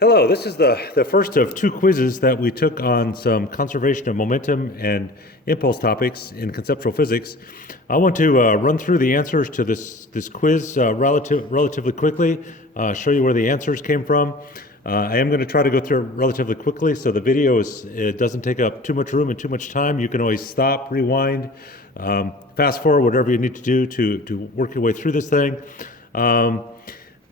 Hello, this is the first of two quizzes that we took on some conservation of momentum and impulse topics in conceptual physics. I want to run through the answers to this quiz relatively quickly, show you where the answers came from. I am going to try to go through it relatively quickly, so the video it doesn't take up too much room and too much time. You can always stop, rewind, fast forward, whatever you need to do to work your way through this thing.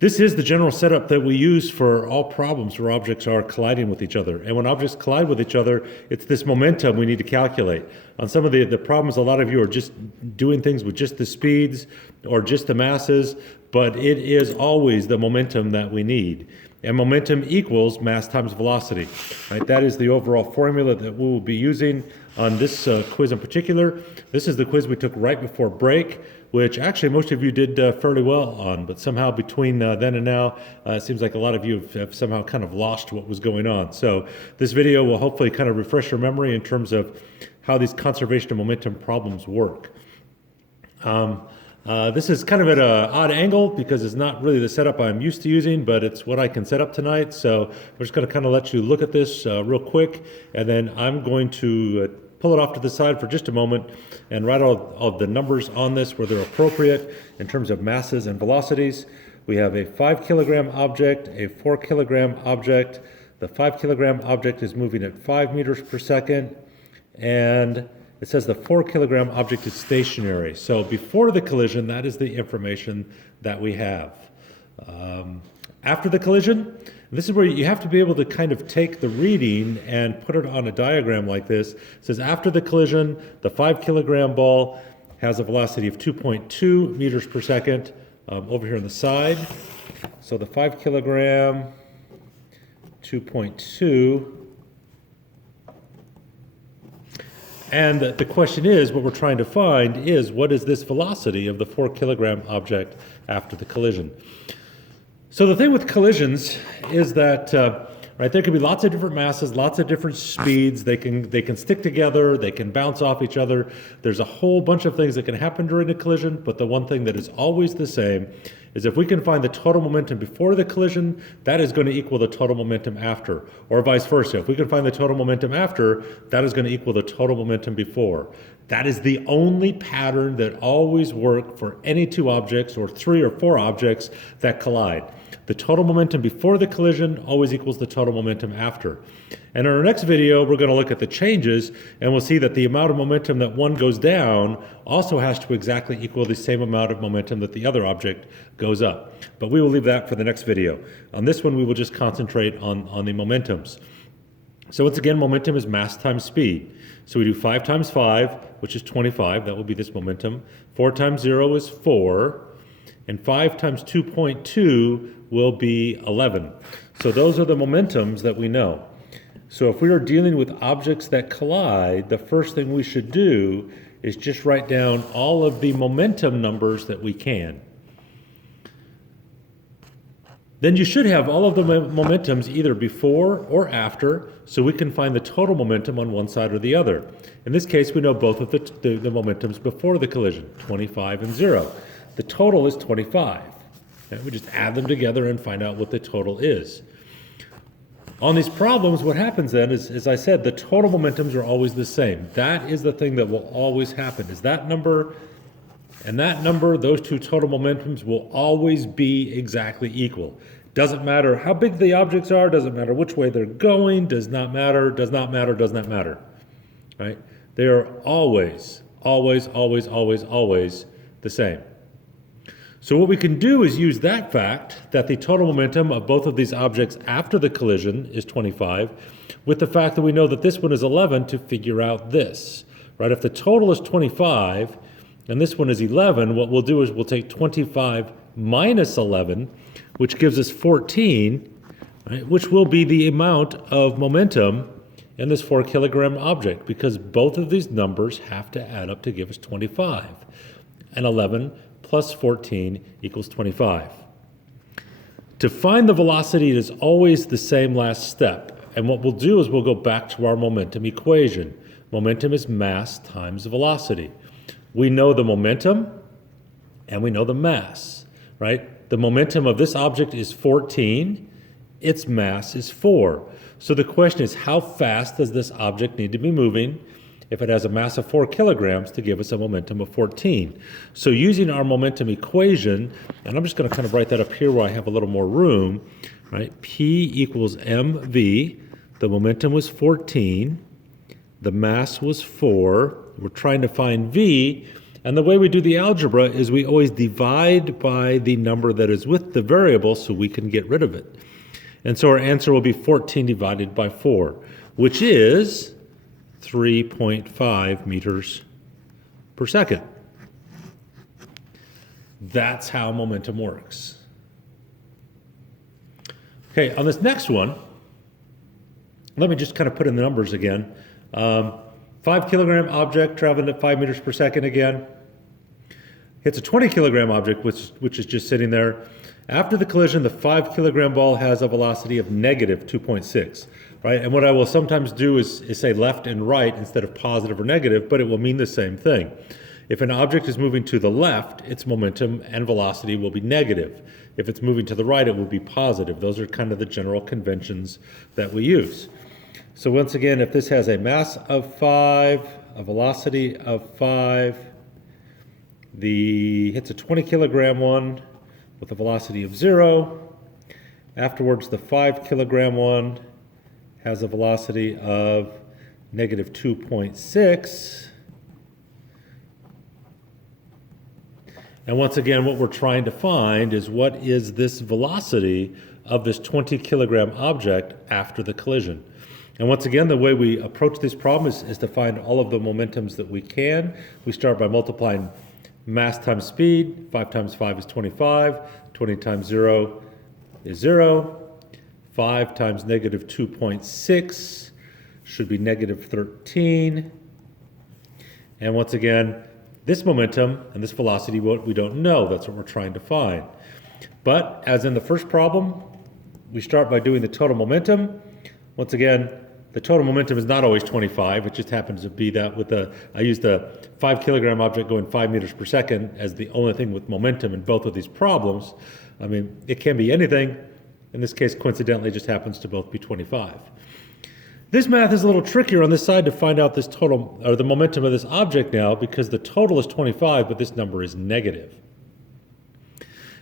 This is the general setup that we use for all problems where objects are colliding with each other. And when objects collide with each other, it's this momentum we need to calculate. On some of the problems, a lot of you are just doing things with just the speeds or just the masses, but it is always the momentum that we need. And momentum equals mass times velocity. Right? That is the overall formula that we will be using on this quiz in particular. This is the quiz we took right before break, which actually most of you did fairly well on, but somehow between then and now, it seems like a lot of you have somehow kind of lost what was going on. So this video will hopefully kind of refresh your memory in terms of how these conservation of momentum problems work. This is kind of at an odd angle because it's not really the setup I'm used to using, but it's what I can set up tonight. So I'm just going to kind of let you look at this real quick, and then I'm going to pull it off to the side for just a moment and write all of the numbers on this where they're appropriate in terms of masses and velocities. We have a 5 kilogram object, a 4 kilogram object. The 5 kilogram object is moving at 5 meters per second, and it says the 4 kilogram object is stationary. So before the collision, that is the information that we have. After the collision, this is where you have to be able to kind of take the reading and put it on a diagram like this. It says after the collision, the 5 kilogram ball has a velocity of 2.2 meters per second over here on the side. So the 5 kilogram, 2.2. And the question is, what we're trying to find is, what is this velocity of the 4 kilogram object after the collision? So the thing with collisions is that right, there can be lots of different masses, lots of different speeds. They can stick together, they can bounce off each other. There's a whole bunch of things that can happen during a collision, but the one thing that is always the same is if we can find the total momentum before the collision, that is going to equal the total momentum after, or vice versa. If we can find the total momentum after, that is going to equal the total momentum before. That is the only pattern that always works for any two objects or 3 or 4 objects that collide. The total momentum before the collision always equals the total momentum after. And in our next video, we're going to look at the changes, and we'll see that the amount of momentum that one goes down also has to exactly equal the same amount of momentum that the other object goes up. But we will leave that for the next video. On this one, we will just concentrate on the momentums. So once again, momentum is mass times speed. So we do 5 times 5, which is 25. That will be this momentum. 4 times 0 is 4. And 5 times 2.2 will be 11. So those are the momentums that we know. So if we are dealing with objects that collide, the first thing we should do is just write down all of the momentum numbers that we can. Then you should have all of the momentums either before or after, so we can find the total momentum on one side or the other. In this case, we know both of the momentums before the collision, 25 and 0. The total is 25. And we just add them together and find out what the total is. On these problems, what happens then is, as I said, the total momentums are always the same. That is the thing that will always happen, is that number and that number, those two total momentums will always be exactly equal. Doesn't matter how big the objects are, doesn't matter which way they're going, does not matter, does not matter, does not matter. Right? They are always, always, always, always, always the same. So what we can do is use that fact, that the total momentum of both of these objects after the collision is 25, with the fact that we know that this one is 11 to figure out this. Right? If the total is 25 and this one is 11, what we'll do is we'll take 25 minus 11, which gives us 14, right, which will be the amount of momentum in this 4 kilogram object, because both of these numbers have to add up to give us 25. And 11 plus 14 equals 25. To find the velocity, it is always the same last step. And what we'll do is we'll go back to our momentum equation. Momentum is mass times velocity. We know the momentum and we know the mass, right? The momentum of this object is 14, its mass is 4. So the question is, how fast does this object need to be moving if it has a mass of 4 kilograms to give us a momentum of 14? So using our momentum equation, and I'm just going to kind of write that up here where I have a little more room, right? P equals mv. The momentum was 14. The mass was 4. We're trying to find v. And the way we do the algebra is we always divide by the number that is with the variable so we can get rid of it. And so our answer will be 14 divided by 4, which is 3.5 meters per second. That's how momentum works. Okay, on this next one, let me just kind of put in the numbers again. 5 kilogram object traveling at 5 meters per second again. Hits a 20 kilogram object, which is just sitting there. After the collision, the 5 kilogram ball has a velocity of negative 2.6, right? And what I will sometimes do is say left and right instead of positive or negative, but it will mean the same thing. If an object is moving to the left, its momentum and velocity will be negative. If it's moving to the right, it will be positive. Those are kind of the general conventions that we use. So once again, if this has a mass of 5, a velocity of 5, hits a 20 kilogram one with a velocity of 0. Afterwards, the 5 kilogram one has a velocity of negative 2.6. And once again, what we're trying to find is what is this velocity of this 20 kilogram object after the collision. And once again, the way we approach this problem is to find all of the momentums that we can. We start by multiplying mass times speed. 5 times 5 is 25. 20 times 0 is 0. 5 times negative 2.6 should be negative 13. And once again, this momentum and this velocity, we don't know. That's what we're trying to find. But as in the first problem, we start by doing the total momentum. Once again, the total momentum is not always 25. It just happens to be that I used a 5 kilogram object going 5 meters per second as the only thing with momentum in both of these problems. I mean, it can be anything. In this case, coincidentally, it just happens to both be 25. This math is a little trickier on this side to find out this total, or the momentum of this object now, because the total is 25, but this number is negative.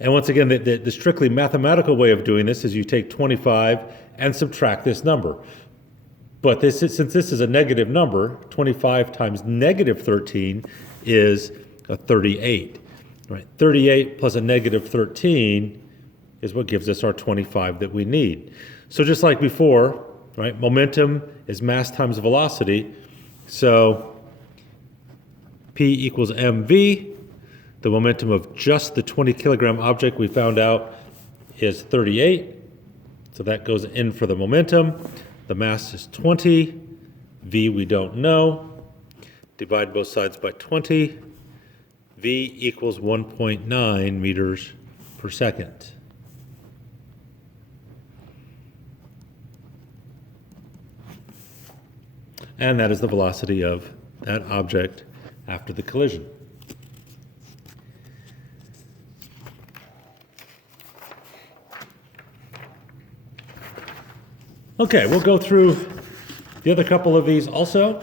And once again, the strictly mathematical way of doing this is you take 25 and subtract this number. But since this is a negative number, 25 times negative 13 is a 38. Right? 38 plus a negative 13 is what gives us our 25 that we need. So just like before, right, momentum is mass times velocity. So P equals mv. The momentum of just the 20 kilogram object we found out is 38. So that goes in for the momentum. The mass is 20. V we don't know. Divide both sides by 20. V equals 1.9 meters per second. And that is the velocity of that object after the collision. Okay, we'll go through the other couple of these also.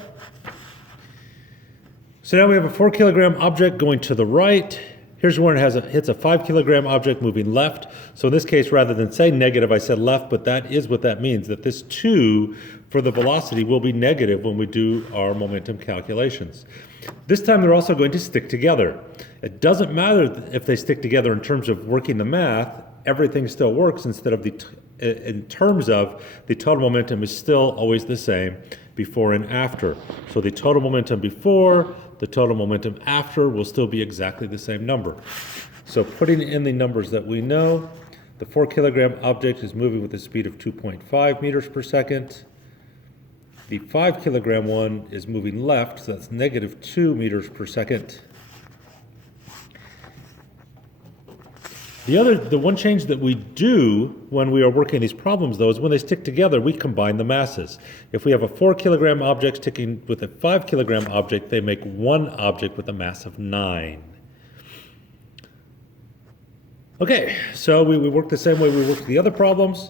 So now we have a 4 kilogram object going to the right. Here's one that hits a 5 kilogram object moving left. So in this case, rather than say negative, I said left, but that is what that means, that this 2 for the velocity will be negative when we do our momentum calculations. This time they're also going to stick together. It doesn't matter if they stick together in terms of working the math, everything still works in terms of the total momentum is still always the same before and after. So the total momentum before, the total momentum after will still be exactly the same number. So putting in the numbers that we know, the 4 kilogram object is moving with a speed of 2.5 meters per second. The 5 kilogram one is moving left, so that's negative 2 meters per second. The one change that we do when we are working these problems, though, is when they stick together, we combine the masses. If we have a 4 kilogram object sticking with a 5 kilogram object, they make one object with a mass of 9. Okay, so we work the same way we worked the other problems.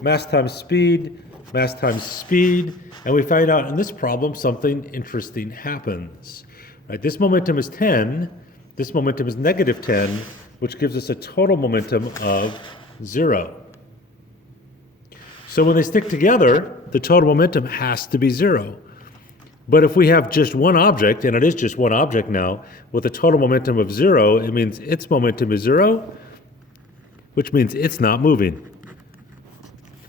mass times speed, and we find out in this problem something interesting happens. Right? This momentum is 10, this momentum is negative 10, which gives us a total momentum of 0. So when they stick together, the total momentum has to be 0. But if we have just one object, and it is just one object now, with a total momentum of 0, it means its momentum is 0, which means it's not moving.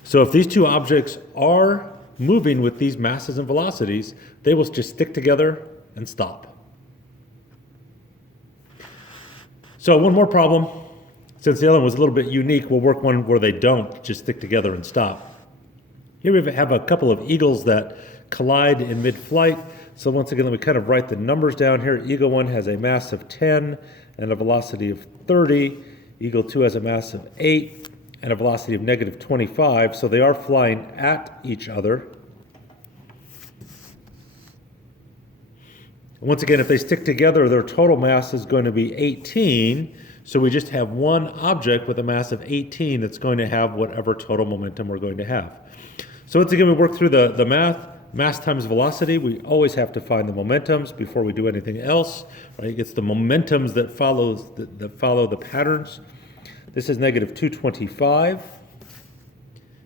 So if these two objects are moving with these masses and velocities, they will just stick together and stop. So one more problem. Since the other one was a little bit unique, we'll work one where they don't just stick together and stop. Here we have a couple of eagles that collide in mid-flight. So once again, let me kind of write the numbers down here. Eagle 1 has a mass of 10 and a velocity of 30. Eagle 2 has a mass of 8 and a velocity of negative 25, so they are flying at each other. Once again, if they stick together, their total mass is going to be 18, so we just have one object with a mass of 18 that's going to have whatever total momentum we're going to have. So once again, we work through the mass times velocity. We always have to find the momentums before we do anything else. Right? It's the momentums that follow the patterns. This is negative 225.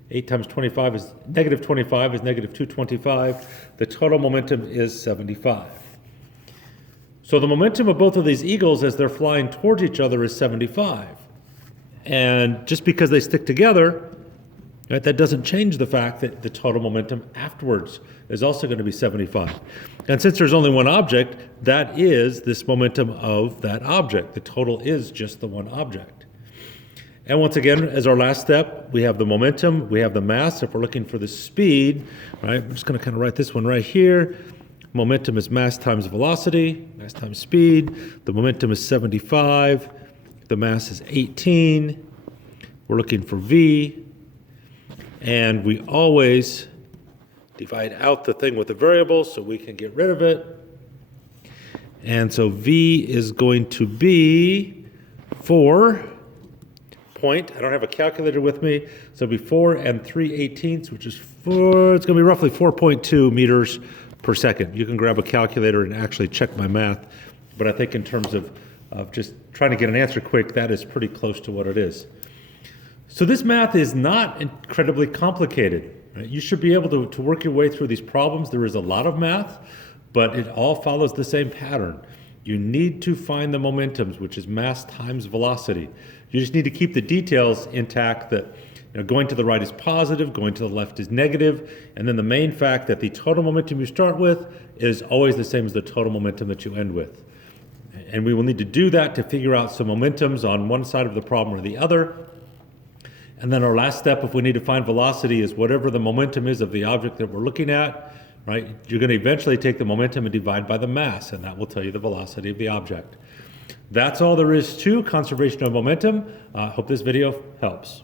8 times 25 is negative 25 is negative 225. The total momentum is 75. So the momentum of both of these eagles as they're flying towards each other is 75. And just because they stick together, right, that doesn't change the fact that the total momentum afterwards is also going to be 75. And since there's only one object, that is this momentum of that object. The total is just the one object. And once again, as our last step, we have the momentum, we have the mass. If we're looking for the speed, right, I'm just going to kind of write this one right here. Momentum is mass times velocity, mass times speed. The momentum is 75. The mass is 18. We're looking for V. And we always divide out the thing with the variable so we can get rid of it. And so V is going to be 4. I don't have a calculator with me, so it'll be 4 3/18, which is 4. It's going to be roughly 4.2 meters per second. You can grab a calculator and actually check my math, but I think in terms of just trying to get an answer quick, that is pretty close to what it is. So this math is not incredibly complicated. Right? You should be able to work your way through these problems. There is a lot of math, but it all follows the same pattern. You need to find the momentums, which is mass times velocity. You just need to keep the details intact that going to the right is positive, going to the left is negative, and then the main fact that the total momentum you start with is always the same as the total momentum that you end with. And we will need to do that to figure out some momentums on one side of the problem or the other. And then our last step, if we need to find velocity, is whatever the momentum is of the object that we're looking at, right? You're going to eventually take the momentum and divide by the mass, and that will tell you the velocity of the object. That's all there is to conservation of momentum. Hope this video helps.